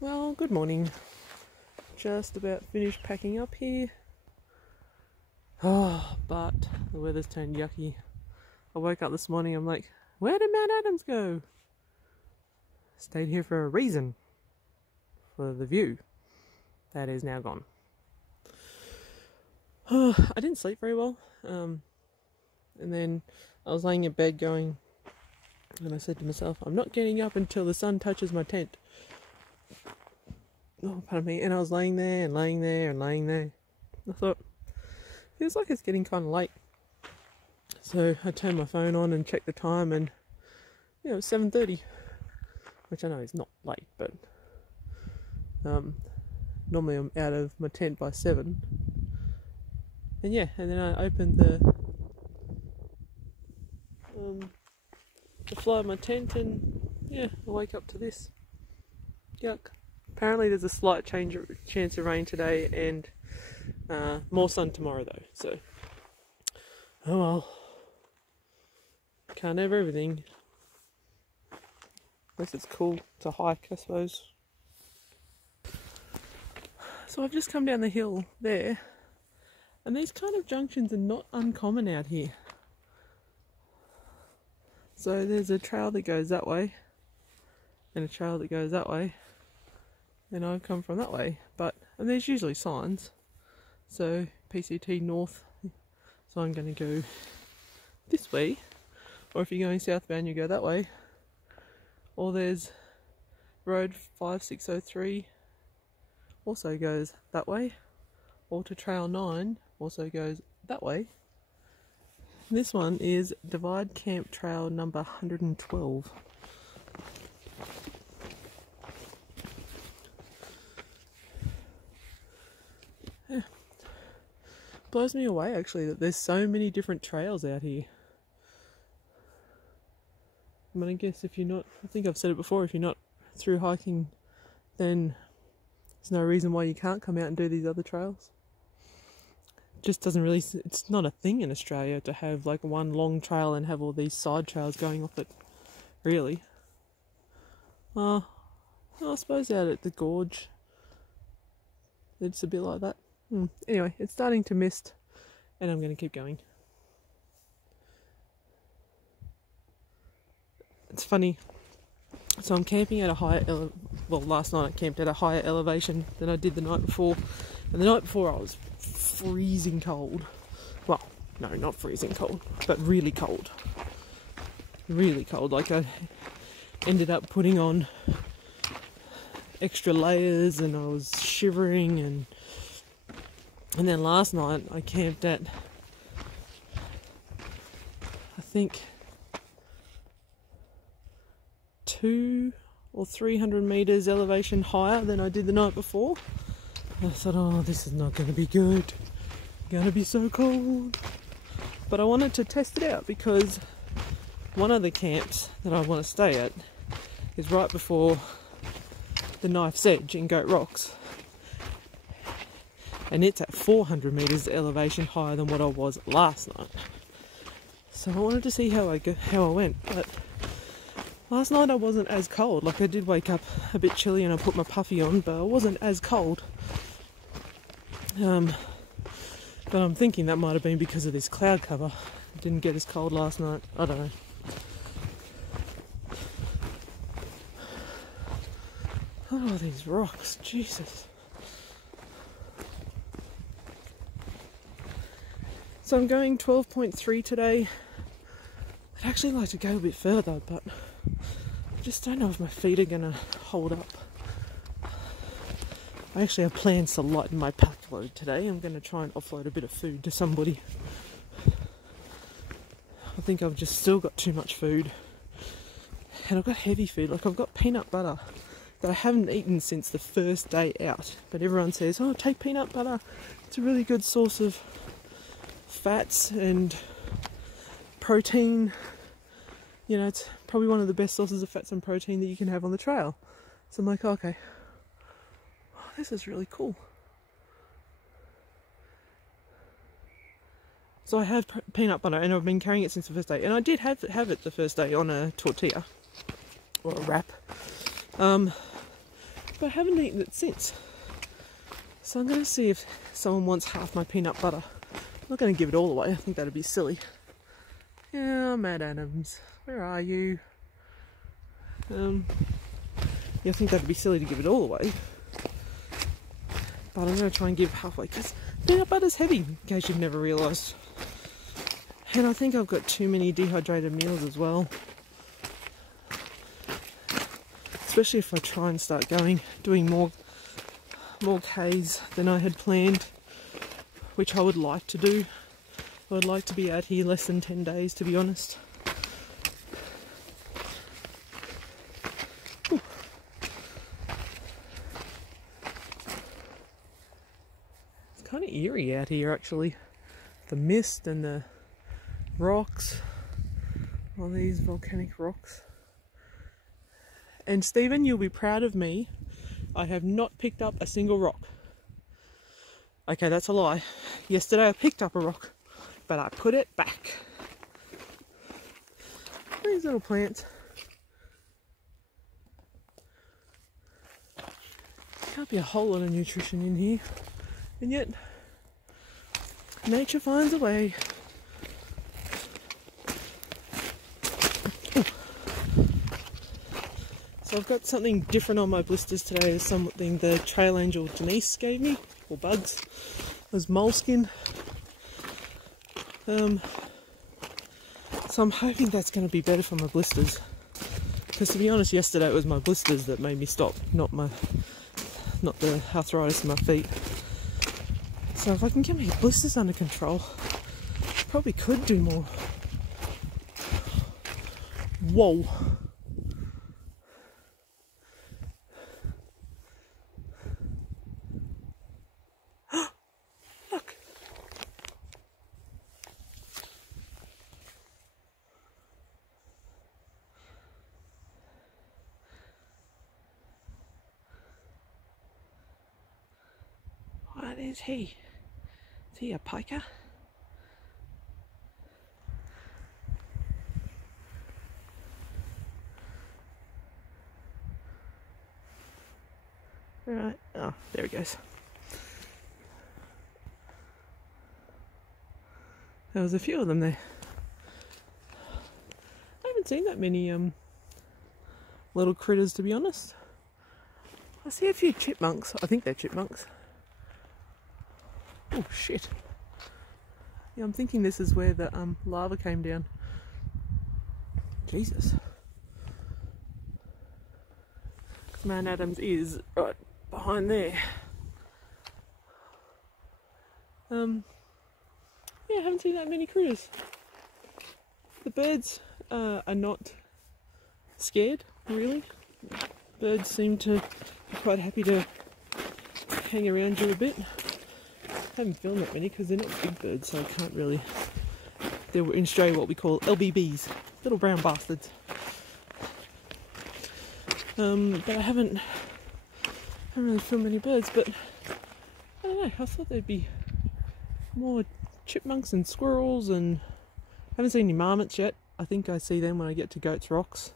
Well, good morning. Just about finished packing up here. Oh, but the weather's turned yucky. I woke up this morning, I'm like, where did Mount Adams go? Stayed here for a reason. For the view. That is now gone. Oh, I didn't sleep very well. And then I was laying in bed going, and I said to myself, I'm not getting up until the sun touches my tent. Oh, pardon me. And I was laying there and laying there and laying there. I thought, feels like it's getting kind of late. So I turned my phone on and checked the time, and it was 7:30, which I know is not late, but normally I'm out of my tent by 7. And yeah, and then I opened the fly of my tent, and yeah, I wake up to this. Yuck. Apparently there's a slight chance of rain today, and more sun tomorrow though, so oh well, can't have everything, unless it's cool to hike, I suppose. So I've just come down the hill there, and these kind of junctions are not uncommon out here. So there's a trail that goes that way, and a trail that goes that way, and I've come from that way, and there's usually signs. So PCT north, so I'm going to go this way, or if you're going southbound you go that way. Or there's road 5603, also goes that way, or to trail 9, also goes that way. And this one is Divide Camp Trail number 112. Yeah. Blows me away actually that there's so many different trails out here. But I guess if you're not, I think I've said it before, if you're not through hiking, then there's no reason why you can't come out and do these other trails. It just doesn't really, it's not a thing in Australia to have like one long trail and have all these side trails going off it, really. I suppose out at the gorge it's a bit like that. Anyway, it's starting to mist, and I'm going to keep going. It's funny. So I'm camping at a higher last night I camped at a higher elevation than I did the night before. And the night before I was freezing cold. Well, no, not freezing cold, but really cold. Really cold. Like I ended up putting on extra layers, and I was shivering, and then last night I camped at, I think, 200 or 300 meters elevation higher than I did the night before. I thought, oh, this is not going to be good. It's going to be so cold. But I wanted to test it out because one of the camps that I want to stay at is right before the Knife's Edge in Goat Rocks. And it's at 400 meters elevation higher than what I was last night. So I wanted to see how I went. But last night I wasn't as cold. Like I did wake up a bit chilly and I put my puffy on, but I wasn't as cold. But I'm thinking that might have been because of this cloud cover. It didn't get as cold last night. I don't know. Oh, these rocks, Jesus. So I'm going 12.3 today. I'd actually like to go a bit further, but I just don't know if my feet are going to hold up. I actually have plans to lighten my pack load today. I'm going to try and offload a bit of food to somebody. I think I've just still got too much food. And I've got heavy food. Like I've got peanut butter that I haven't eaten since the first day out. But everyone says, oh, take peanut butter. It's a really good source of fats and protein. You know, it's probably one of the best sources of fats and protein that you can have on the trail. So I'm like, oh, okay, oh, this is really cool. So I have peanut butter, and I've been carrying it since the first day. And I did have it the first day on a tortilla, or a wrap. but I haven't eaten it since. So I'm going to see if someone wants half my peanut butter. I'm not going to give it all away, I think that'd be silly. Yeah, Matt Adams, where are you? Yeah, I think that'd be silly to give it all away. But I'm going to try and give halfway, because peanut butter's heavy, in case you've never realised. And I think I've got too many dehydrated meals as well. Especially if I try and start doing more Ks than I had planned, which I would like to do. I would like to be out here less than 10 days, to be honest. Ooh. It's kind of eerie out here, actually. The mist and the rocks, all these volcanic rocks. And Stephen, you'll be proud of me. I have not picked up a single rock. Okay, that's a lie. Yesterday I picked up a rock, but I put it back. These little plants. Can't be a whole lot of nutrition in here. And yet, nature finds a way. So I've got something different on my blisters today. There's something the trail angel Denise gave me, or bugs. It was moleskin. So I'm hoping that's going to be better for my blisters. Because to be honest, yesterday it was my blisters that made me stop, not the arthritis in my feet. So if I can get my blisters under control, I probably could do more. Whoa. Look. What is he? Is he a piker? Right. Oh, there he goes. There was a few of them there. I haven't seen that many little critters, to be honest. I see a few chipmunks. I think they're chipmunks. Oh shit. Yeah, I'm thinking this is where the lava came down. Jesus. Man Adams is right behind there. Yeah, I haven't seen that many critters. The birds are not scared, really. Birds seem to be quite happy to hang around you a bit. I haven't filmed that many because they're not big birds, so I can't really. They're in Australia what we call LBBs, little brown bastards. But I haven't really filmed many birds, but I don't know, I thought there'd be more chipmunks and squirrels, and I haven't seen any marmots yet. I think I see them when I get to Goats Rocks.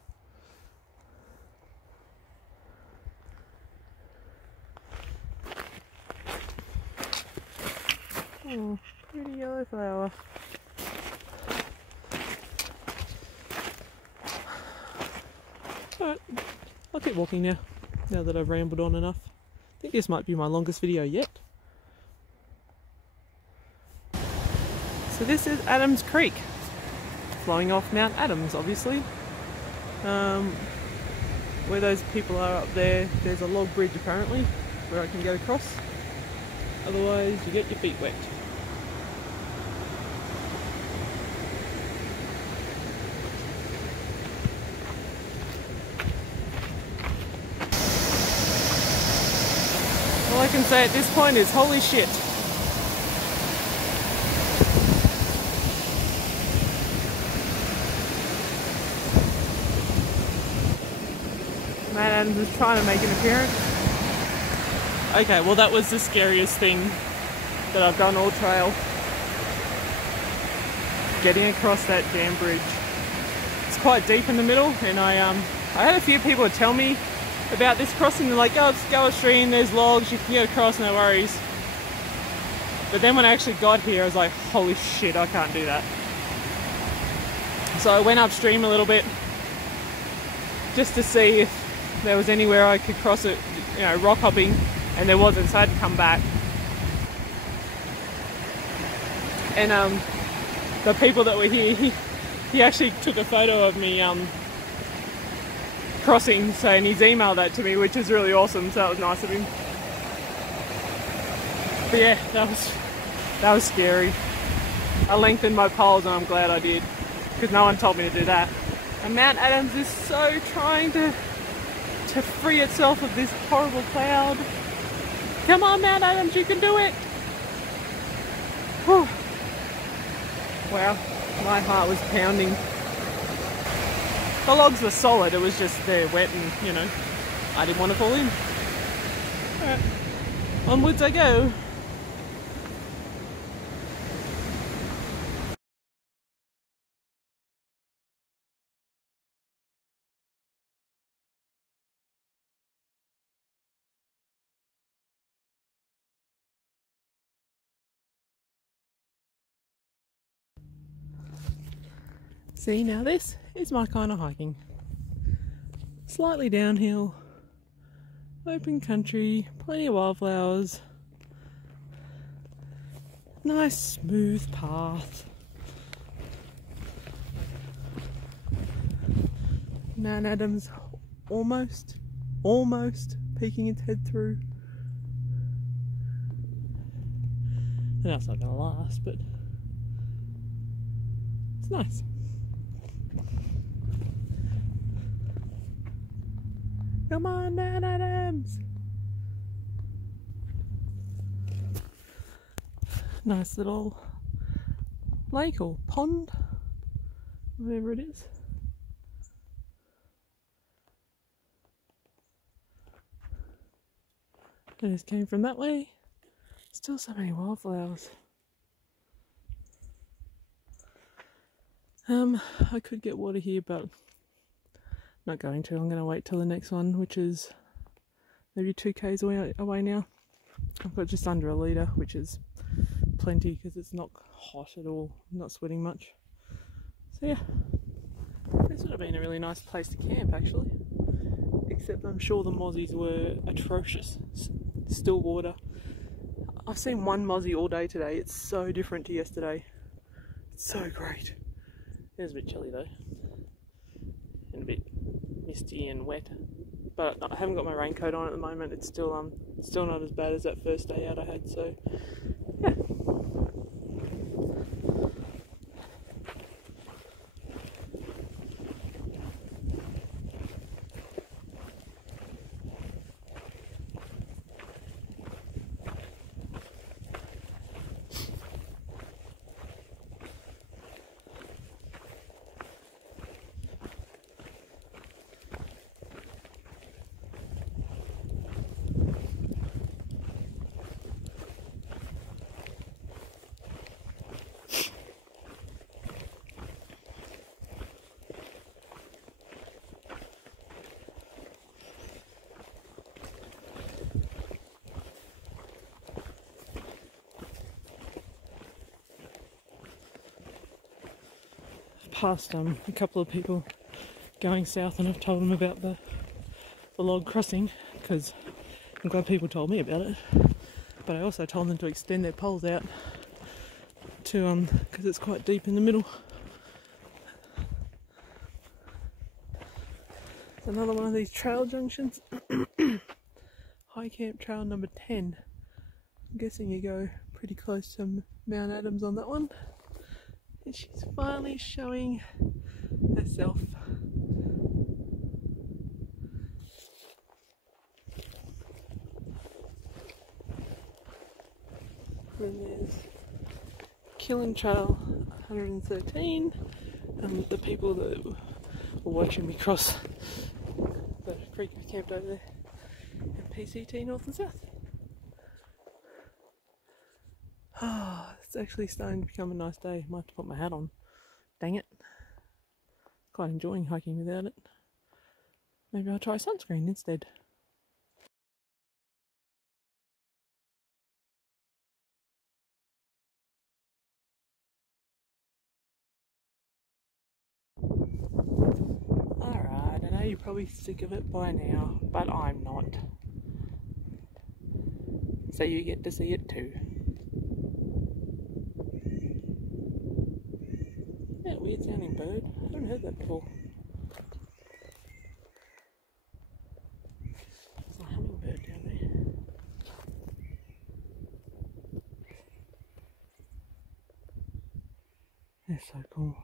Oh, pretty yellow flower. Alright, I'll keep walking now that I've rambled on enough. I think this might be my longest video yet. So this is Adams Creek, flowing off Mount Adams, obviously. Where those people are up there, there's a log bridge apparently, where I can get across. Otherwise you get your feet wet. All I can say at this point is holy shit. Matt Adams is trying to make an appearance. Okay, well that was the scariest thing that I've done all trail. Getting across that dam bridge. It's quite deep in the middle, and I had a few people tell me about this crossing. They're like, oh, just go upstream, there's logs, you can get across, no worries. But then when I actually got here, I was like, holy shit, I can't do that. So I went upstream a little bit just to see if there was anywhere I could cross it, you know, rock hopping, and there wasn't, so I had to come back. And the people that were here, he actually took a photo of me crossing, so, and he's emailed that to me, which is really awesome, so that was nice of him. But yeah, that was scary. I lengthened my poles and I'm glad I did, because no one told me to do that. And Mount Adams is so trying to free itself of this horrible cloud. Come on, Mount Adams, you can do it! Whew. Wow, my heart was pounding. The logs were solid, it was just they're wet and, you know, I didn't want to fall in. Alright, onwards I go. See, now this is my kind of hiking. Slightly downhill, open country, plenty of wildflowers, nice smooth path. Mount Adams almost peeking its head through. And that's not going to last, but it's nice. Come on, Mount Adams! Nice little lake or pond, whatever it is. I just came from that way. Still so many wildflowers. I could get water here, but not going to. I'm going to wait till the next one, which is maybe 2 k's away now. I've got just under a litre, which is plenty because it's not hot at all. I'm not sweating much. So yeah, this would have been a really nice place to camp actually. Except I'm sure the mozzies were atrocious. Still water. I've seen one mozzie all day today. It's so different to yesterday. It's so great. It was a bit chilly though. And a bit misty and wet, but I haven't got my raincoat on at the moment. It's still not as bad as that first day out I had, so yeah. Past a couple of people going south, and I've told them about the log crossing because I'm glad people told me about it, but I also told them to extend their poles out to because it's quite deep in the middle. It's another one of these trail junctions. High Camp Trail number 10. I'm guessing you go pretty close to Mount Adams on that one. And she's finally showing herself. Then there's Killing Trail 113, and the people that were watching me cross the creek we camped over there, and PCT North and South. It's actually starting to become a nice day. Might have to put my hat on. Dang it. Quite enjoying hiking without it. Maybe I'll try sunscreen instead. you're probably sick of it by now, but I'm not. So you get to see it too. Yeah, weird sounding bird. I haven't heard that before. There's a hummingbird down there. They're so cool.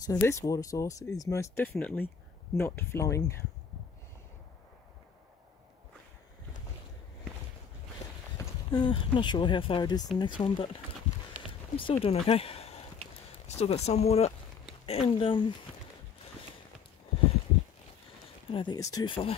So this water source is most definitely not flowing. I'm not sure how far it is to the next one, but I'm still doing okay. Still got some water, and I don't think it's too far.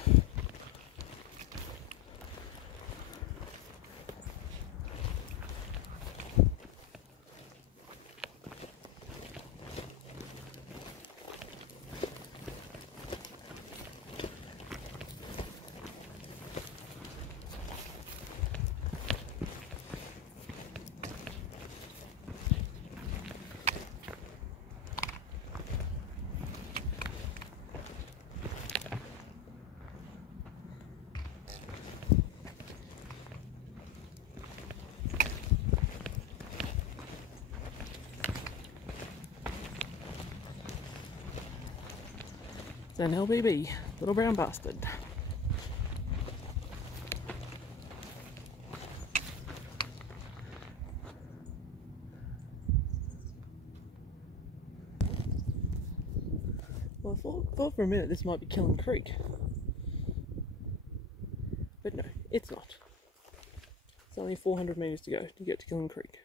An LBB, little brown bastard. Well, I thought for a minute this might be Killing Creek, but no, it's not. It's only 400 metres to go to get to Killing Creek.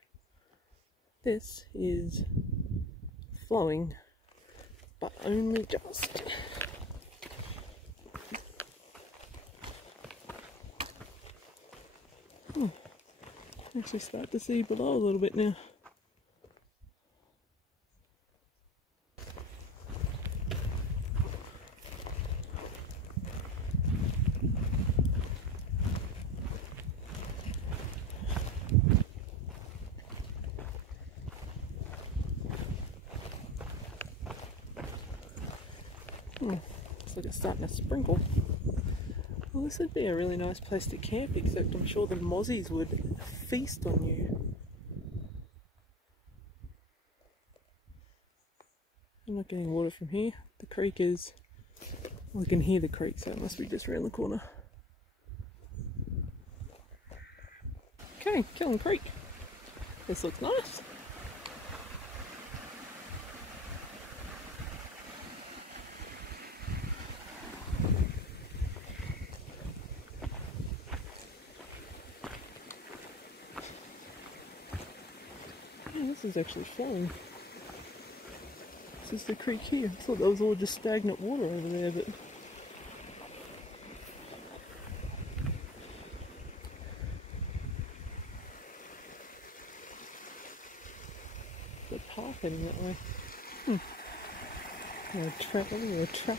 This is flowing, but only just. Actually start to see below a little bit now. Looks like it's starting to sprinkle. Well, this would be a really nice place to camp, except I'm sure the mozzies would feast on you. I'm not getting water from here. The creek is... well, I can hear the creek, so it must be just around the corner. Okay, Killing Creek. This looks nice. This is actually flowing. This is the creek here. I thought that was all just stagnant water over there, but... path heading that way. Or a trap, or a trap.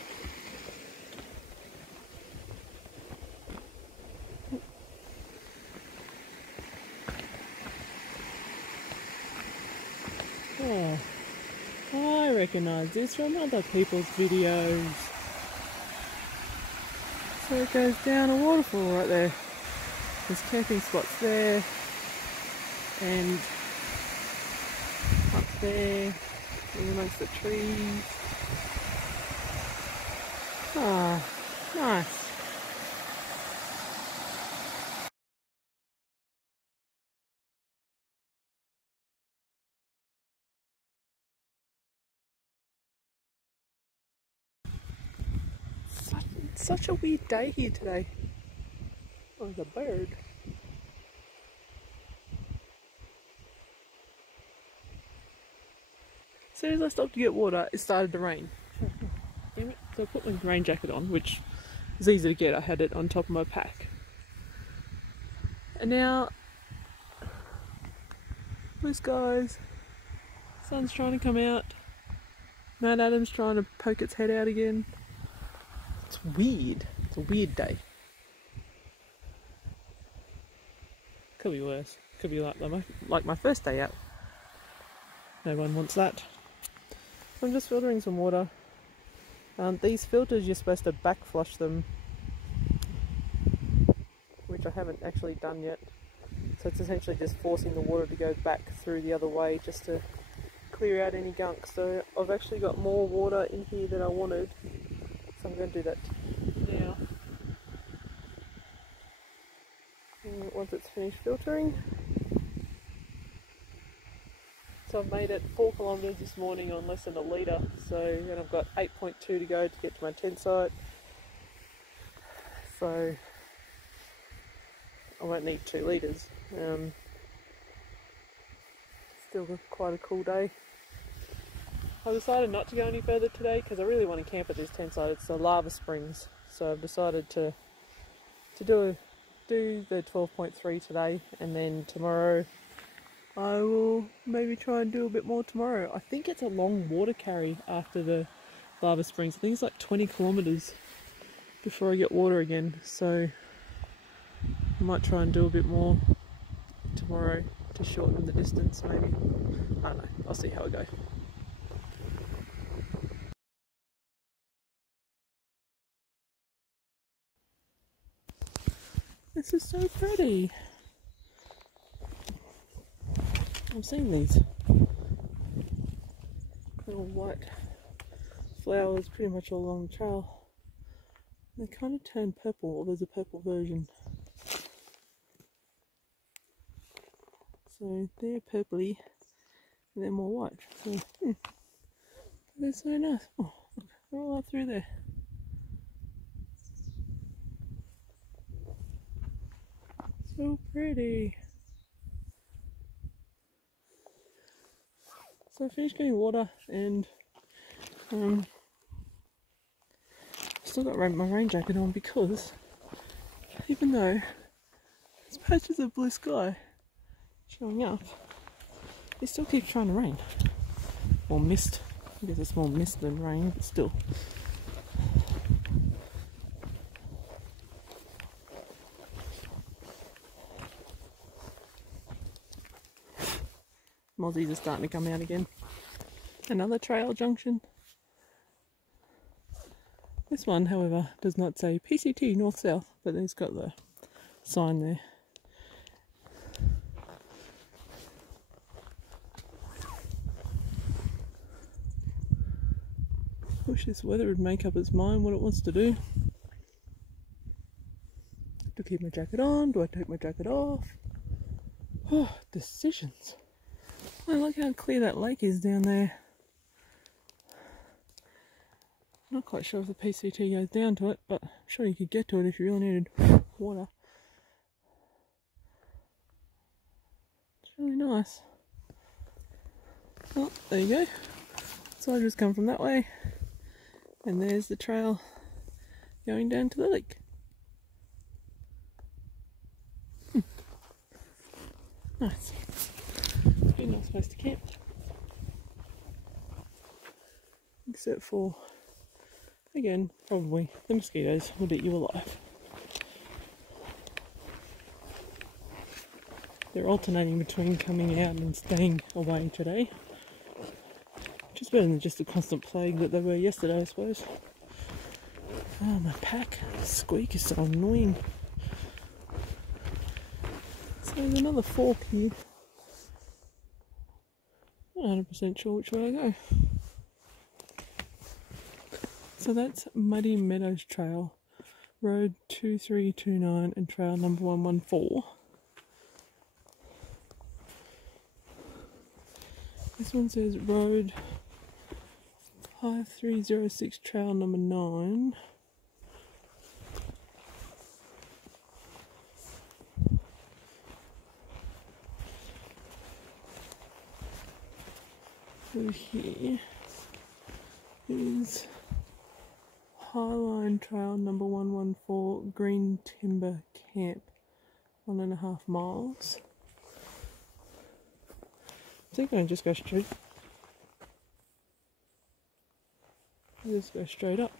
Oh, I recognise this from other people's videos. So it goes down a waterfall right there. There's camping spots there and up there in amongst the trees. Ah, nice. Such a weird day here today. Oh, there's a bird. As soon as I stopped to get water, it started to rain. Damn it. So I put my rain jacket on, which is easy to get. I had it on top of my pack. And now, blue skies, sun's trying to come out. Mad Adam's trying to poke its head out again. It's weird. It's a weird day. Could be worse. Could be like my first day out. No one wants that. So I'm just filtering some water. These filters, you're supposed to back flush them, which I haven't actually done yet. So it's essentially just forcing the water to go back through the other way just to clear out any gunk. So I've actually got more water in here than I wanted. So I'm going to do that now. And once it's finished filtering. So I've made it 4 kilometres this morning on less than a litre. So then I've got 8.2 to go to get to my tent site. So I won't need 2 litres. Still quite a cool day. I decided not to go any further today because I really want to camp at this tent site. It's the lava springs, so I've decided to do the 12.3 today, and then tomorrow I will maybe try and do a bit more tomorrow. I think it's a long water carry after the lava springs. I think it's like 20 kilometres before I get water again, so I might try and do a bit more tomorrow to shorten the distance maybe. I don't know, I'll see how I go. This is so pretty. I've seen these little white flowers pretty much all along the trail. They kind of turn purple, or there's a purple version. So they're purpley and they're more white. So they're so nice. Oh, look, they're all up through there. So pretty. So I finished getting water and still got my rain jacket on because even though there's patches of blue sky showing up, it still keeps trying to rain. Or mist. I guess it's more mist than rain, but still. Mozzies are starting to come out again. Another trail junction. This one, however, does not say PCT north-south, but it's got the sign there. Wish this weather would make up its mind what it wants to do. Do I keep my jacket on? Do I take my jacket off? Oh, decisions. Oh, look how clear that lake is down there. Not quite sure if the PCT goes down to it, but I'm sure you could get to it if you really needed water. It's really nice. Oh, there you go. So I just come from that way, and there's the trail going down to the lake. Nice. It's been a nice place to camp. except for, again, probably the mosquitoes would eat you alive. They're alternating between coming out and staying away today, which is better than just the constant plague that they were yesterday, I suppose. Oh, my pack squeak is so annoying. So there's another fork here. Not 100% sure which way I go. So that's Muddy Meadows Trail, Road 2329 and Trail number 114. This one says Road 5306, Trail number 9. Over here is Highline Trail number 114, Green Timber Camp, 1.5 miles. I think I can just go straight. Just go straight up.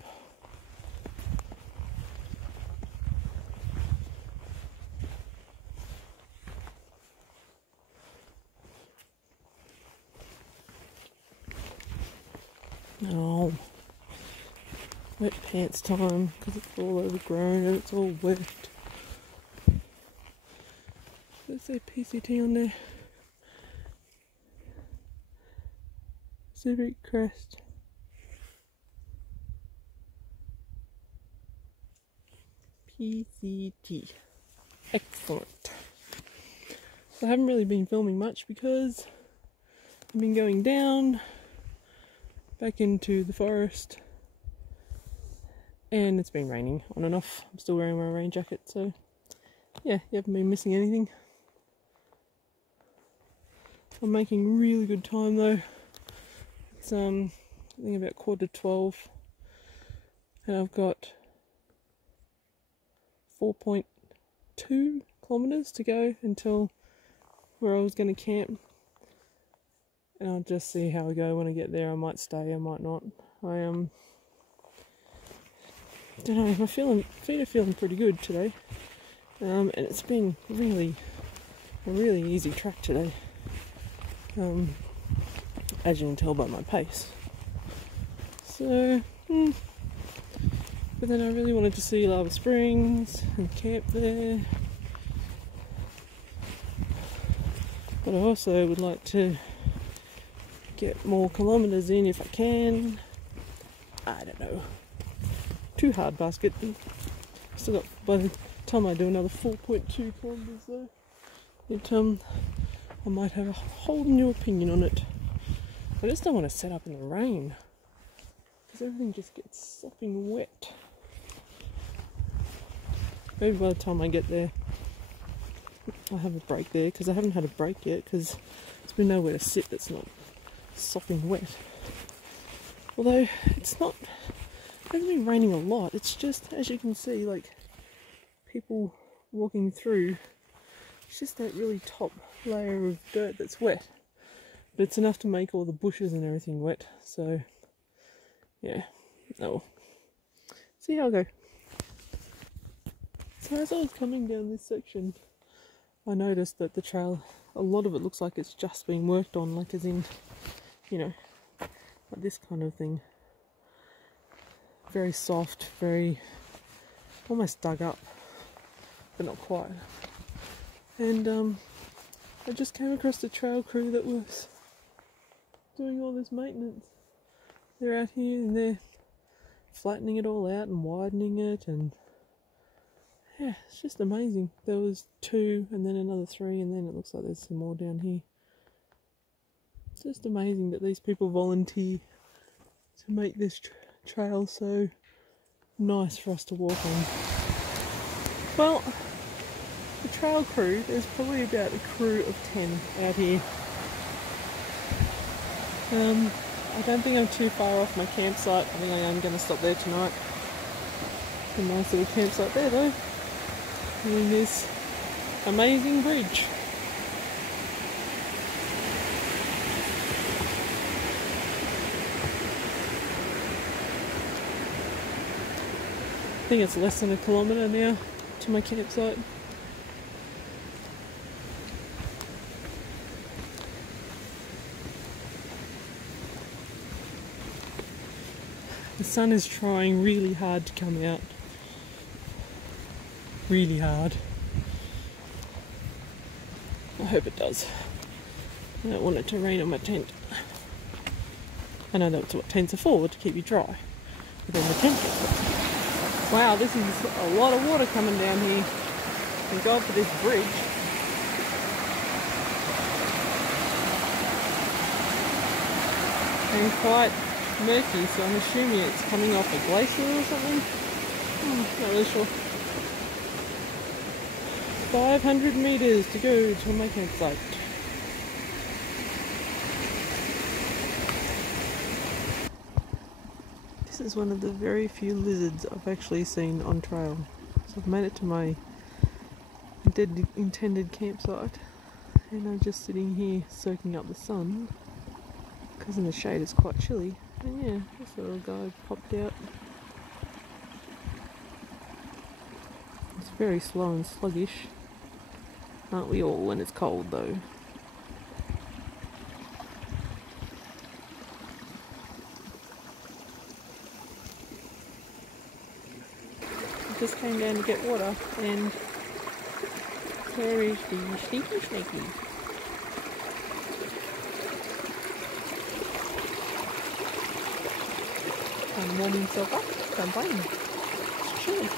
Oh, wet pants time because it's all overgrown and it's all wet. Does it say PCT on there? Civic Crest. PCT. Excellent. So I haven't really been filming much because I've been going down back into the forest and it's been raining on and off. I'm still wearing my rain jacket, so yeah, you haven't been missing anything. I'm making really good time though. It's I think about 11:45 and I've got 4.2 kilometers to go until where I was going to camp. And I'll just see how I go when I get there. I might stay, I might not. I don't know, my feet are feeling pretty good today. And it's been a really easy track today. As you can tell by my pace. So, but then I really wanted to see Lava Springs and camp there. But I also would like to get more kilometers in if I can. I don't know. Too hard basket. Still got, by the time I do another 4.2 kilometers though, I might have a whole new opinion on it. I just don't want to set up in the rain because everything just gets sopping wet. Maybe by the time I get there I'll have a break there, because I haven't had a break yet because there's been nowhere to sit that's not sopping wet. Although it hasn't been raining a lot, it's just, as you can see, like people walking through, it's just that really top layer of dirt that's wet. But it's enough to make all the bushes and everything wet, so yeah, oh, see how I go. So as I was coming down this section, I noticed that the trail, a lot of it looks like it's just been worked on, like as in, you know, like this kind of thing. Very soft, very, almost dug up, but not quite. And I just came across the trail crew that was doing all this maintenance. They're out here and they're flattening it all out and widening it, and yeah, it's just amazing. There was 2 and then another 3 and then it looks like there's some more down here. It's just amazing that these people volunteer to make this trail so nice for us to walk on. Well, the trail crew, there's probably about a crew of 10 out here. I don't think I'm too far off my campsite. I think I am going to stop there tonight. A nice little campsite there though. And then this amazing bridge. think it's less than a kilometre now to my campsite. The sun is trying really hard to come out. Really hard. I hope it does. I don't want it to rain on my tent. I know that's what tents are for, to keep you dry. But then the tent gets wet. Wow, this is a lot of water coming down here. Thank God for this bridge. And quite murky, so I'm assuming it's coming off a glacier or something. Not really sure. 500 metres to go to my campsite. This is one of the very few lizards I've actually seen on trail. So I've made it to my intended campsite, and I'm just sitting here soaking up the sun because in the shade it's quite chilly. And yeah, this little guy popped out. It's very slow and sluggish. Aren't we all when it's cold though? I just came down to get water, and where is the sneaky snaky? And warm himself up. Don't blame him. It's chilly.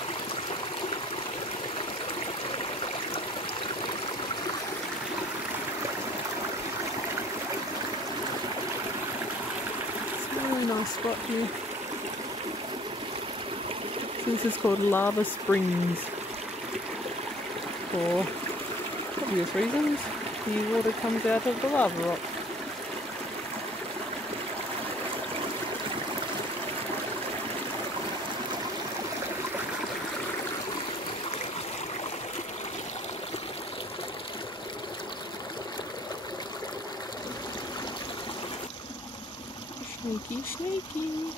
It's a really nice spot here. So this is called Lava Springs. For obvious reasons, the water comes out of the lava rock. Snaky, snaky.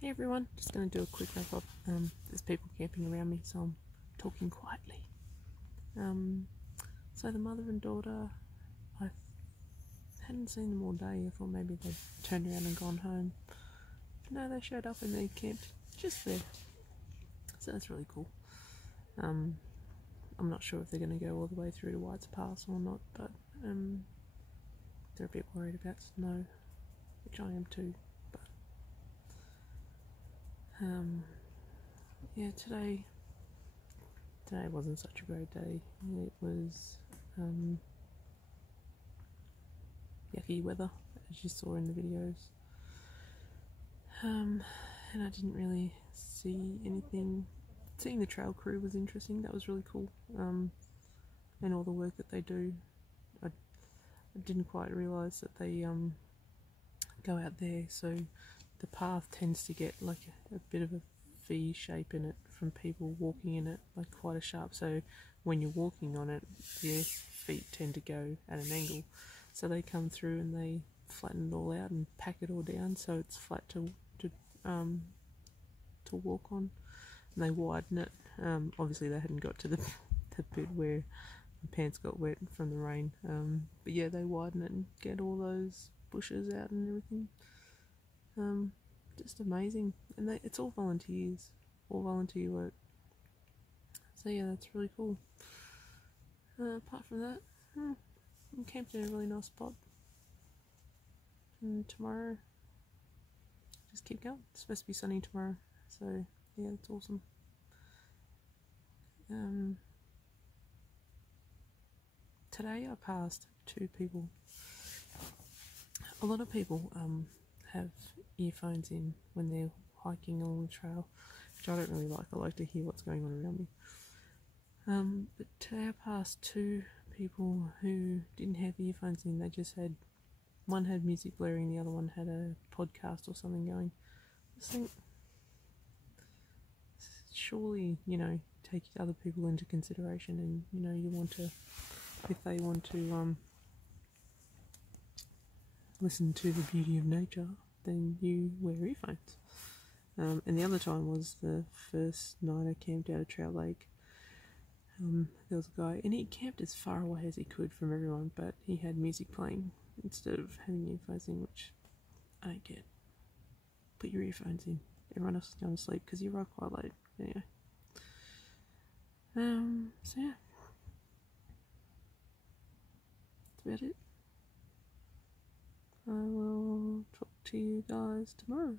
Hey everyone, just going to do a quick wrap up. There's people camping around me, so I'm talking quietly. So the mother and daughter, I hadn't seen them all day. I thought maybe they'd turned around and gone home. But no, they showed up and they camped just there. So that's really cool. I'm not sure if they're going to go all the way through to White's Pass or not, but they're a bit worried about snow, which I am too. But yeah, today wasn't such a great day. It was yucky weather, as you saw in the videos. And I didn't really see anything. Seeing the trail crew was interesting. That was really cool. And all the work that they do. I didn't quite realise that they go out there, so the path tends to get like a bit of a V shape in it from people walking in it, like quite a sharp, so when you're walking on it your feet tend to go at an angle, so they come through and they flatten it all out and pack it all down so it's flat to walk on, and they widen it. Obviously they hadn't got to the bit where my pants got wet from the rain, but yeah, they widen it and get all those bushes out and everything. Just amazing, and it's all volunteer work. So yeah, that's really cool. Apart from that, I'm camped in a really nice spot. And tomorrow, just keep going. It's supposed to be sunny tomorrow, so yeah, it's awesome. Today I passed 2 people. A lot of people have earphones in when they're hiking along the trail, which I don't really like. I like to hear what's going on around me. But today I passed 2 people who didn't have earphones in. They just had, one had music blaring, the other one had a podcast or something going. I just think, surely, you know, take other people into consideration, and you know, you want to, if they want to listen to the beauty of nature, then you wear earphones. And the other time was the first night I camped out at Trout Lake. There was a guy, and he camped as far away as he could from everyone, but he had music playing instead of having earphones in, which I don't get. Put your earphones in. Everyone else is going to sleep because you arrive quite late. Anyway. So yeah. That's about it. I will talk to you guys tomorrow.